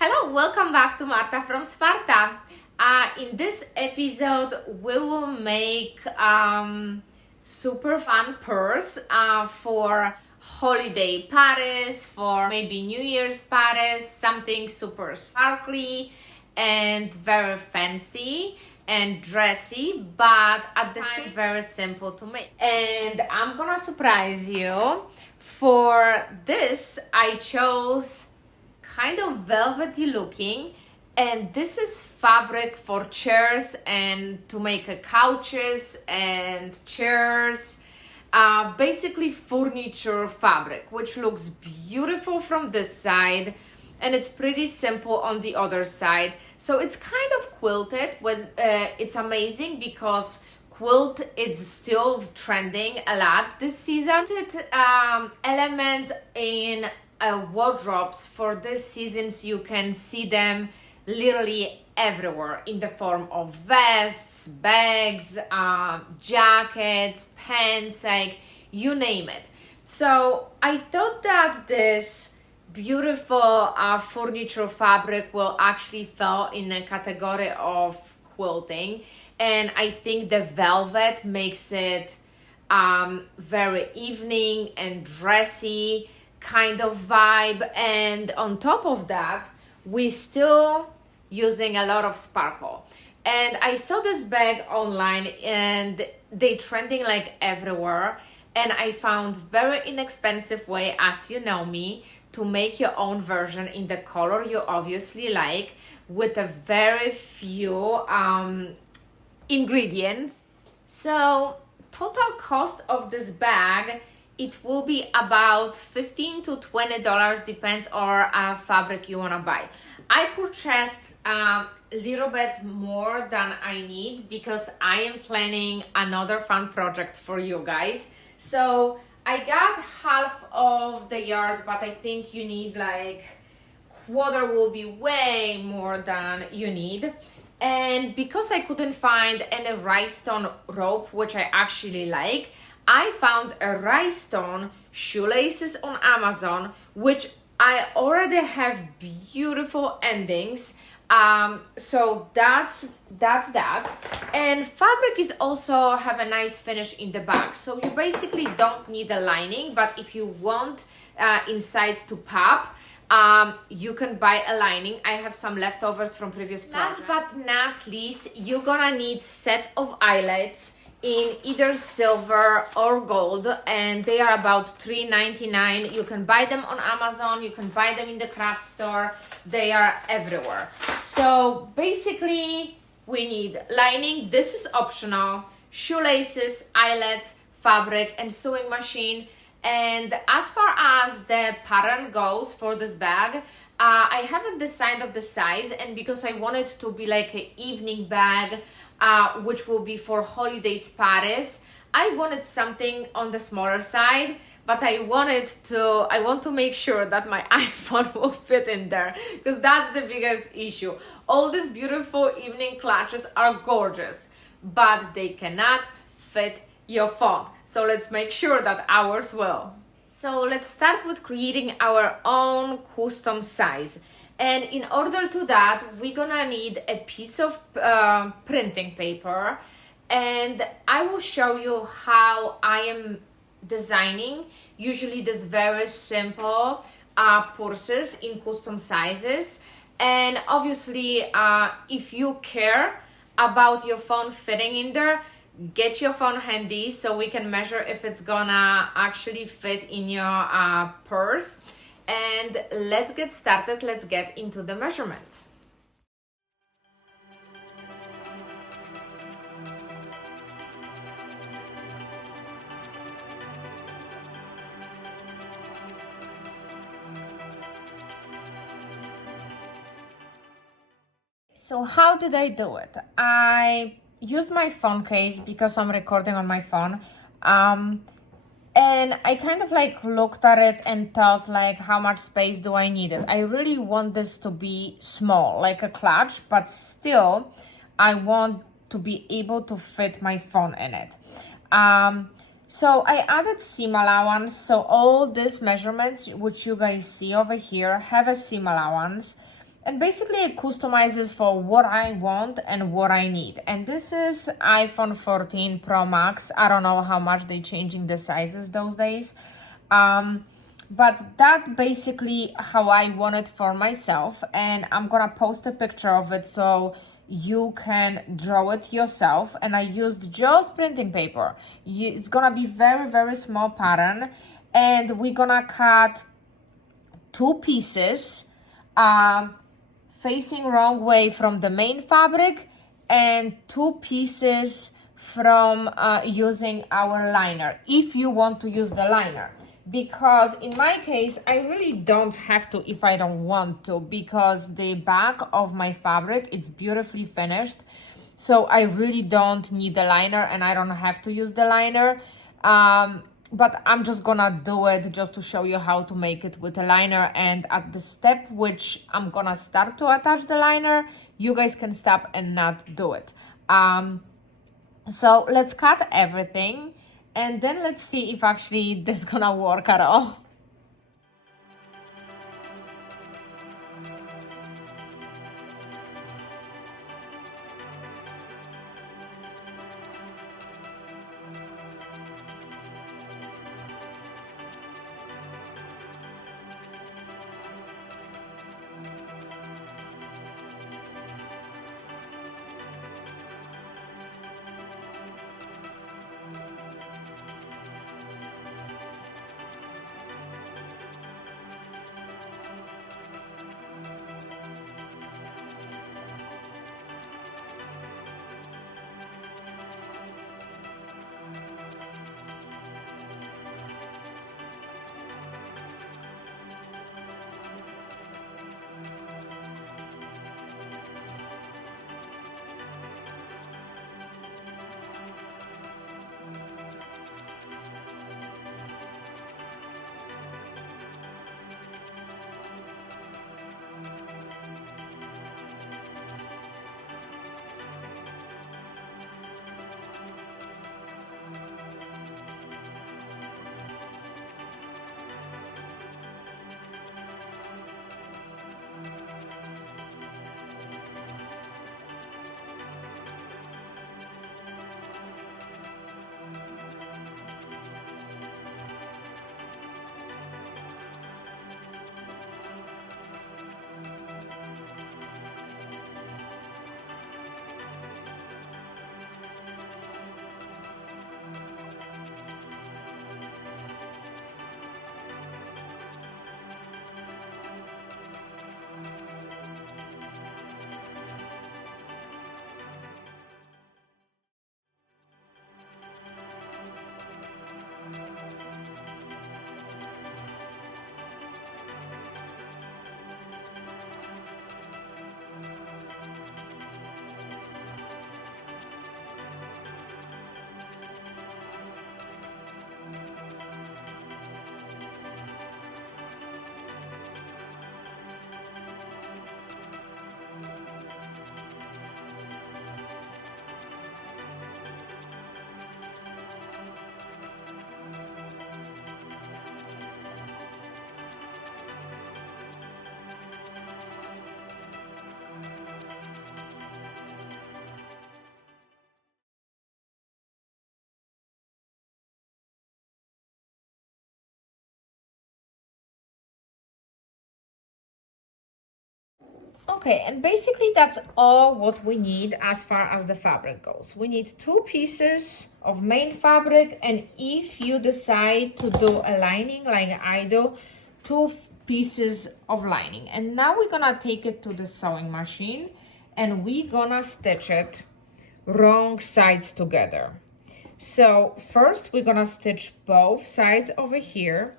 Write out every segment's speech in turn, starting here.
Hello, welcome back to Marta from Sparta. In this episode, we will make super fun purse for holiday parties, for maybe New Year's parties, something super sparkly and very fancy and dressy, but at the same very simple to make. And I'm gonna surprise you. For this, I chose kind of velvety looking, and this is fabric for chairs and to make couches and chairs, basically furniture fabric, which looks beautiful from this side and it's pretty simple on the other side. So it's kind of quilted. When it's amazing because quilt is still trending a lot this season. Elements in wardrobes for this seasons, you can see them literally everywhere in the form of vests, bags, jackets, pants, like you name it. So I thought that this beautiful furniture fabric will actually fall in a category of quilting, and I think the velvet makes it very evening and dressy kind of vibe. And on top of that, we still using a lot of sparkle. And I saw this bag online and they trending like everywhere, and I found very inexpensive way, as you know me, to make your own version in the color you obviously like, with a very few ingredients. So total cost of this bag, it will be about $15 to $20, depends on fabric you want to buy. I purchased a little bit more than I need because I am planning another fun project for you guys. So I got half of the yard, but I think you need like quarter, will be way more than you need. And because I couldn't find any rhinestone rope, which I actually like, I found a rhinestone shoelaces on Amazon, which I already have beautiful endings. So that's that. And fabric is also have a nice finish in the back. So you basically don't need a lining, but if you want inside to pop, you can buy a lining. I have some leftovers from previous project. Last but not least, you're gonna need set of eyelets in either silver or gold, and they are about $3.99. You can buy them on Amazon, you can buy them in the craft store, they are everywhere. So basically we need lining, this is optional, shoelaces, eyelets, fabric, and sewing machine. And as far as the pattern goes for this bag, I haven't decided of the size, and because I want it to be like an evening bag, which will be for holidays parties, I wanted something on the smaller side, but I want to make sure that my iPhone will fit in there, because that's the biggest issue. All these beautiful evening clutches are gorgeous, but they cannot fit your phone. So let's make sure that ours will. So let's start with creating our own custom size. And in order to that, we're gonna need a piece of printing paper, and I will show you how I am designing usually this very simple purses in custom sizes. And obviously, if you care about your phone fitting in there, get your phone handy so we can measure if it's gonna actually fit in your purse. And let's get started, let's get into the measurements. So how did I do it? I used my phone case because I'm recording on my phone. And I kind of like looked at it and thought like, how much space do I need it? I really want this to be small, like a clutch, but still I want to be able to fit my phone in it. So I added seam allowance. So all these measurements which you guys see over here have a seam allowance. And basically it customizes for what I want and what I need. And this is iPhone 14 Pro Max. I don't know how much they're changing the sizes those days. But that basically how I want it for myself. And I'm gonna post a picture of it so you can draw it yourself. And I used just printing paper. It's gonna be very, very small pattern. And we're gonna cut 2 pieces facing wrong way from the main fabric, and 2 pieces from using our liner, if you want to use the liner. Because in my case, I really don't have to if I don't want to, because the back of my fabric, it's beautifully finished. So I really don't need the liner and I don't have to use the liner. But I'm just gonna do it just to show you how to make it with a liner. And at the step which I'm gonna start to attach the liner, you guys can stop and not do it. So let's cut everything and then let's see if actually this is gonna work at all. Okay, and basically that's all what we need as far as the fabric goes. We need 2 pieces of main fabric, and if you decide to do a lining like I do, 2 pieces of lining. And now we're gonna take it to the sewing machine and we're gonna stitch it wrong sides together. So first we're gonna stitch both sides over here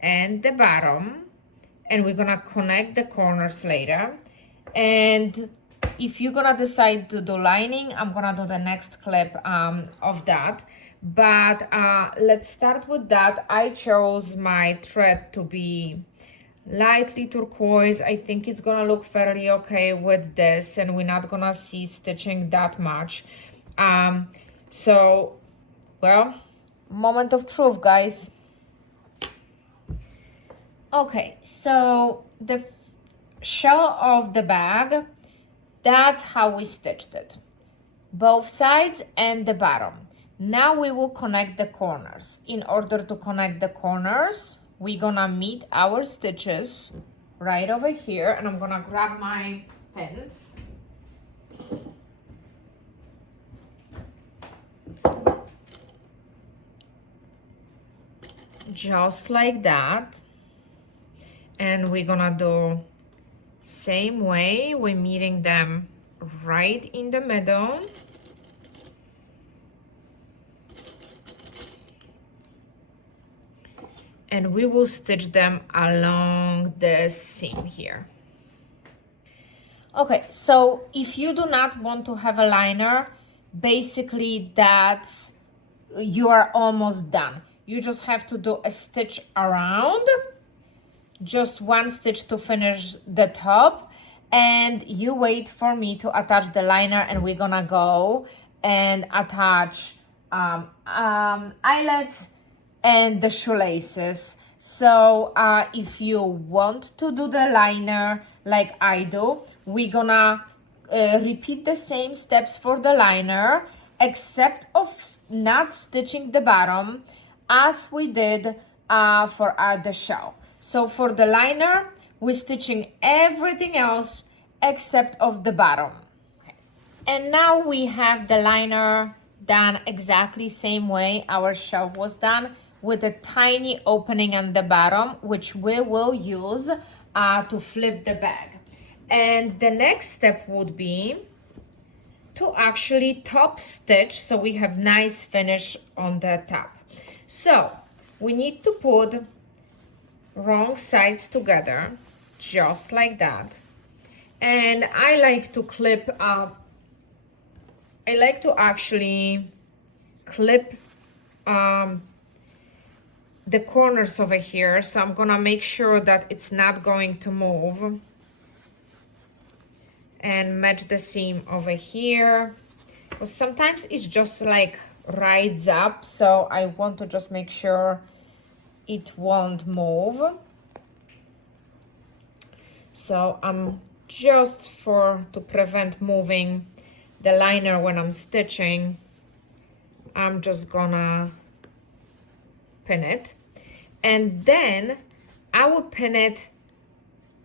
and the bottom, and we're gonna connect the corners later. And if you're gonna decide to do lining, I'm gonna do the next clip of that. But let's start with that. I chose my thread to be lightly turquoise. I think it's gonna look fairly okay with this, and we're not gonna see stitching that much. So, well, moment of truth, guys. Okay, so the shell of the bag, that's how we stitched it. Both sides and the bottom. Now we will connect the corners. In order to connect the corners, we're gonna meet our stitches right over here, and I'm gonna grab my pins. Just like that. And we're gonna do same way. We're meeting them right in the middle. And we will stitch them along the seam here. Okay, so if you do not want to have a liner, basically that's, you are almost done. You just have to do a stitch around, just one stitch to finish the top, and you wait for me to attach the liner, and we're gonna go and attach eyelets and the shoelaces. So if you want to do the liner like I do, we're gonna repeat the same steps for the liner, except of not stitching the bottom as we did for the shell. So for the liner, we're stitching everything else except of the bottom. Okay. And now we have the liner done exactly same way our shell was done, with a tiny opening on the bottom, which we will use to flip the bag. And the next step would be to actually top stitch, so we have nice finish on the top. So we need to put wrong sides together, just like that. And I like to clip up, I like to actually clip the corners over here, so I'm gonna make sure that it's not going to move, and match the seam over here, because sometimes it's just like rides up, so I want to just make sure it won't move. So I'm just to prevent moving the liner when I'm stitching, I'm just gonna pin it, and then I will pin it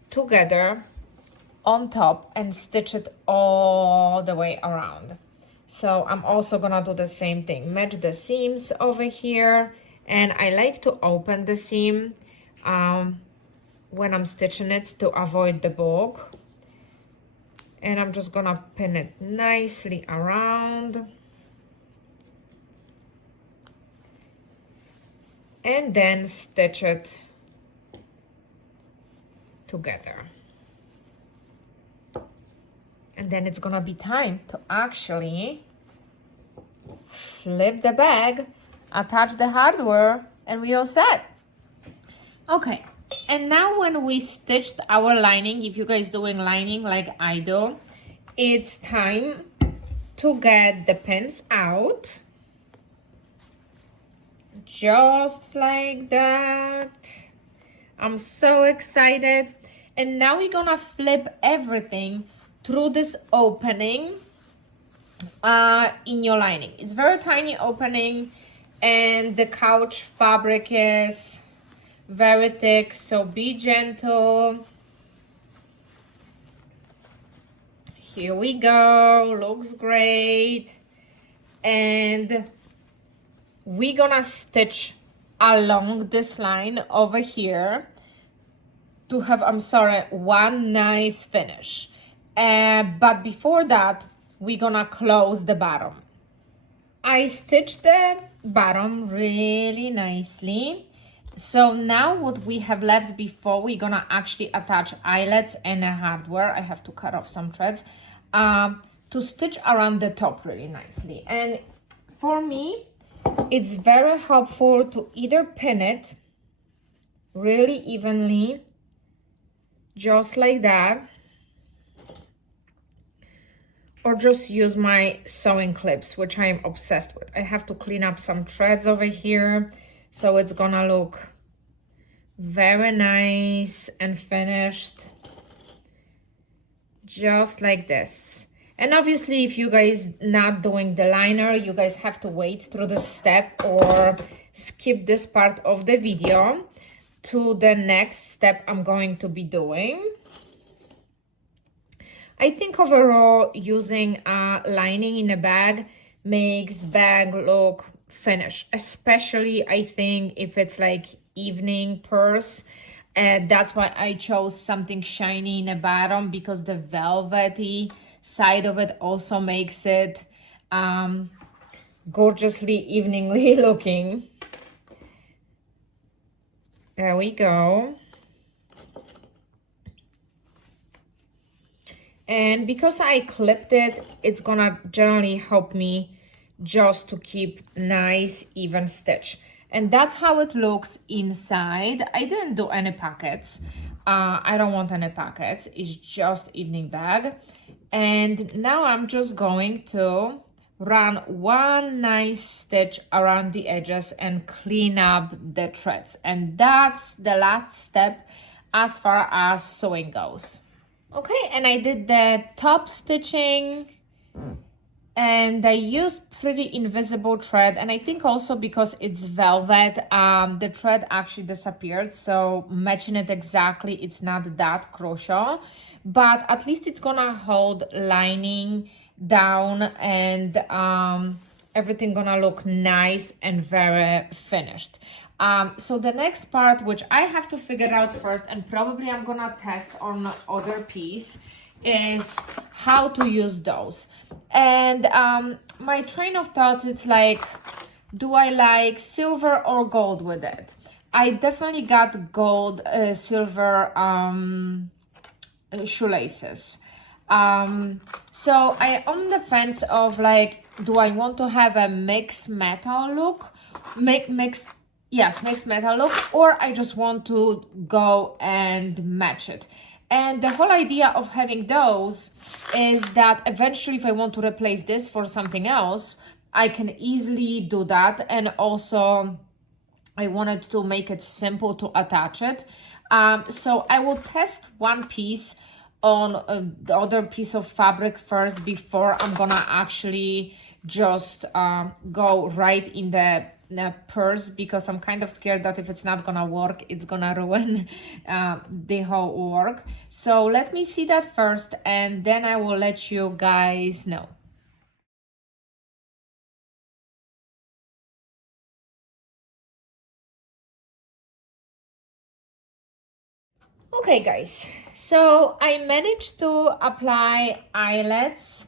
together on top and stitch it all the way around. So I'm also gonna do the same thing, match the seams over here, and I like to open the seam when I'm stitching it to avoid the bulge, and I'm just gonna pin it nicely around. And then stitch it together. And then it's gonna be time to actually flip the bag, attach the hardware, and we all set. Okay, and now when we stitched our lining, if you guys doing lining like I do, it's time to get the pins out. Just like that. I'm so excited. And now we're gonna flip everything through this opening in your lining. It's very tiny opening, and the couch fabric is very thick, so be gentle. Here we go, looks great. And we're gonna stitch along this line over here to have, one nice finish. But before that, we're gonna close the bottom. I stitched the bottom really nicely. So now what we have left before, we're gonna actually attach eyelets and a hardware. I have to cut off some threads to stitch around the top really nicely. And for me, it's very helpful to either pin it really evenly, just like that, or just use my sewing clips, which I'm obsessed with. I have to clean up some threads over here, so it's gonna look very nice and finished. just like this. And obviously, if you guys not doing the liner, you guys have to wait through the step or skip this part of the video to the next step I'm going to be doing. I think overall using a lining in a bag makes bag look finished, especially I think if it's like evening purse. And that's why I chose something shiny in the bottom, because the velvety side of it also makes it gorgeously eveningly looking. There we go. And because I clipped it, it's gonna generally help me just to keep nice even stitch. And that's how it looks inside. I didn't do any pockets. I don't want any pockets. It's just evening bag. And now I'm just going to run one nice stitch around the edges and clean up the threads. And that's the last step as far as sewing goes. Okay, and I did the top stitching and I used pretty invisible thread, and I think also because it's velvet, the thread actually disappeared, so matching it exactly, it's not that crucial, but at least it's gonna hold lining down and everything gonna look nice and very finished. So the next part, which I have to figure out first, and probably I'm gonna test on other piece, is how to use those. And my train of thought, it's like, do I like silver or gold with it? I definitely got gold, silver shoelaces. So I on the fence of like, do I want to have a mixed metal look, mixed metal look, or I just want to go and match it. And the whole idea of having those is that eventually if I want to replace this for something else, I can easily do that. And also I wanted to make it simple to attach it. So I will test one piece on the other piece of fabric first before I'm gonna actually just go right in the purse, because I'm kind of scared that if it's not gonna work, it's gonna ruin the whole work. So let me see that first, and then I will let you guys know. Okay guys, so I managed to apply eyelets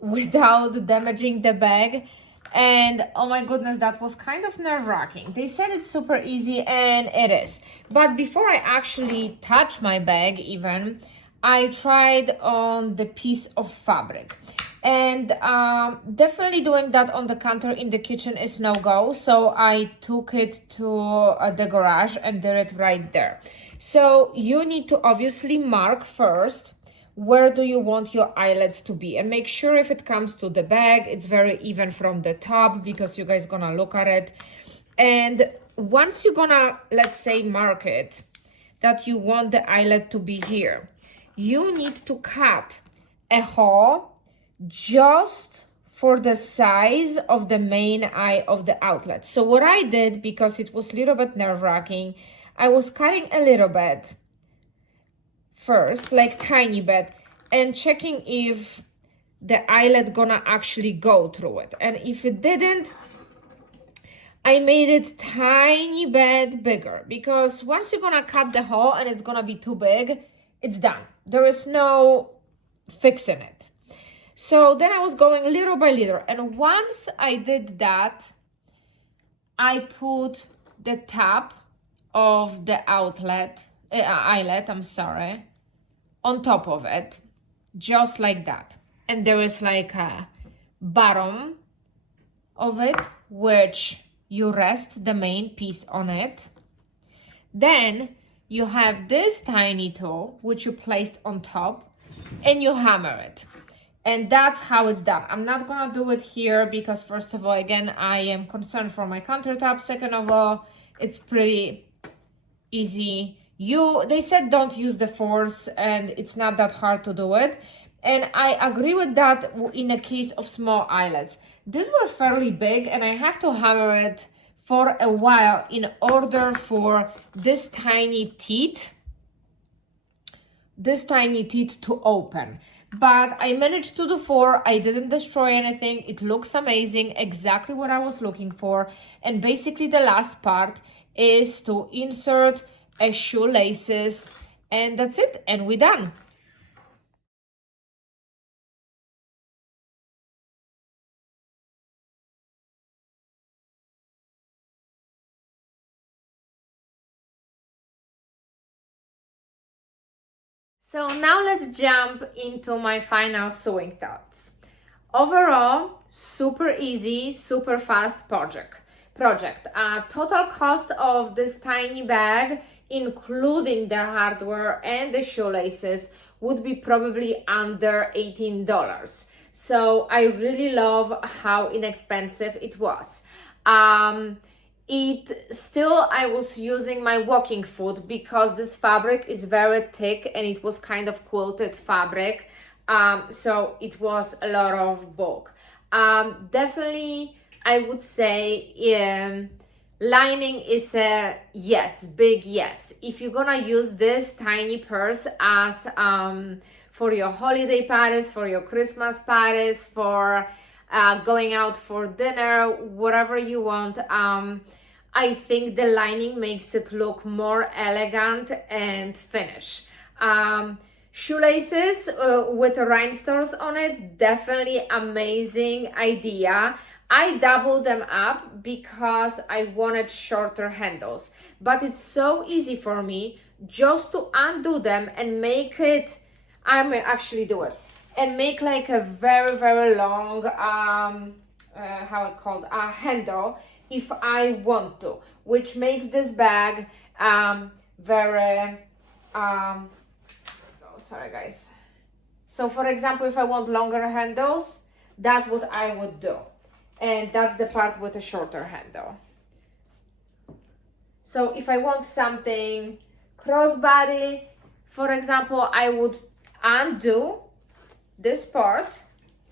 without damaging the bag, and oh my goodness, that was kind of nerve-wracking. They said it's super easy, and it is, but before I actually touch my bag even, I tried on the piece of fabric, and definitely doing that on the counter in the kitchen is no-go, so I took it to the garage and did it right there. So you need to obviously mark first where do you want your eyelets to be, and make sure if it comes to the bag, it's very even from the top, because you guys gonna look at it. And once you're gonna, let's say, mark it that you want the eyelet to be here, you need to cut a hole just for the size of the main eye of the outlet. So what I did, because it was a little bit nerve-wracking, I was cutting a little bit first, like tiny bit, and checking if the eyelet gonna actually go through it. And if it didn't, I made it tiny bit bigger, because once you're gonna cut the hole and it's gonna be too big, it's done. There is no fixing it. So then I was going little by little, and once I did that, I put the top of the eyelet, I'm sorry, on top of it, just like that. And there is like a bottom of it, which you rest the main piece on it. Then you have this tiny toe, which you placed on top, and you hammer it. And that's how it's done. I'm not gonna do it here because, first of all, again, I am concerned for my countertop. Second of all, it's pretty easy. They said don't use the force, and it's not that hard to do it. And I agree with that in a case of small eyelets. These were fairly big, and I have to hammer it for a while in order for this tiny teeth to open. But I managed to do 4. I didn't destroy anything. It looks amazing, exactly what I was looking for. And basically the last part is to insert a shoelaces, and that's it, and we're done. So now let's jump into my final sewing thoughts. Overall, super easy, super fast project. Total cost of this tiny bag, including the hardware and the shoelaces, would be probably under $18. So I really love how inexpensive it was. I was using my walking foot because this fabric is very thick and it was kind of quilted fabric. So it was a lot of bulk. Definitely, I would say lining is a yes, big yes. If you're gonna use this tiny purse as for your holiday parties, for your Christmas parties, for going out for dinner, whatever you want, I think the lining makes it look more elegant and finished. Shoelaces with rhinestones on it, definitely amazing idea. I doubled them up because I wanted shorter handles, but it's so easy for me just to undo them and make it, I may actually do it, and make like a very, very long, handle if I want to, which makes this bag very, sorry guys. So for example, if I want longer handles, that's what I would do. And that's the part with a shorter handle. So if I want something crossbody, for example, I would undo this part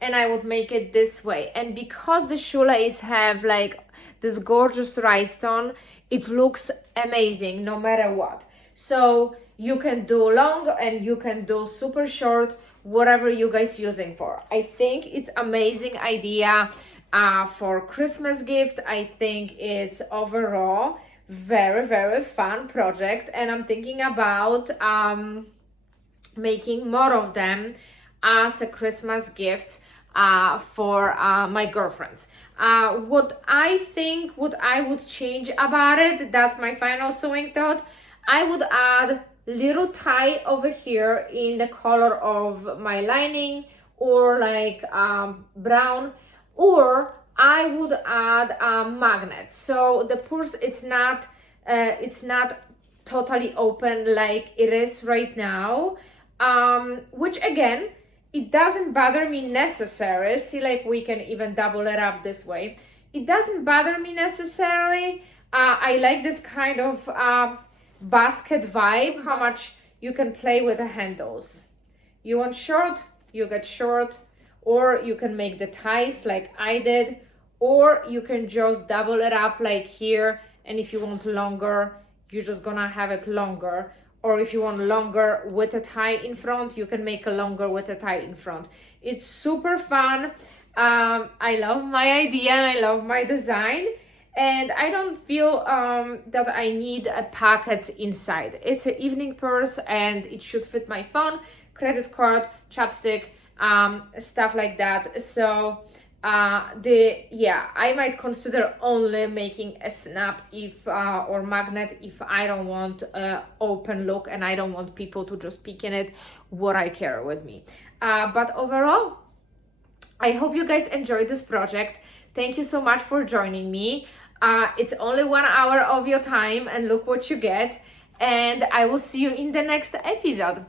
and I would make it this way. And because the shoelace have like this gorgeous rhinestone, it looks amazing no matter what. So you can do long and you can do super short, whatever you guys using for. I think it's amazing idea for Christmas gift. I think it's overall very, very fun project, and I'm thinking about making more of them as a Christmas gift for my girlfriends. What I would change about it, that's my final sewing thought. I would add little tie over here in the color of my lining, or like brown, or I would add a magnet. So the purse, it's not totally open like it is right now, which again, it doesn't bother me necessarily. See, like we can even double it up this way. It doesn't bother me necessarily. I like this kind of basket vibe, how much you can play with the handles. You want short, you get short, or you can make the ties like I did, or you can just double it up like here, and if you want longer, you're just gonna have it longer. Or if you want longer with a tie in front, you can make a longer with a tie in front. It's super fun. I love my idea and I love my design, and I don't feel that I need a pocket inside. It's an evening purse and it should fit my phone, credit card, chapstick, stuff like that. So I might consider only making a snap or magnet if I don't want open look and I don't want people to just pick in it what I carry with me. But overall, I hope you guys enjoyed this project. Thank you so much for joining me. It's only 1 hour of your time and look what you get. And I will see you in the next episode.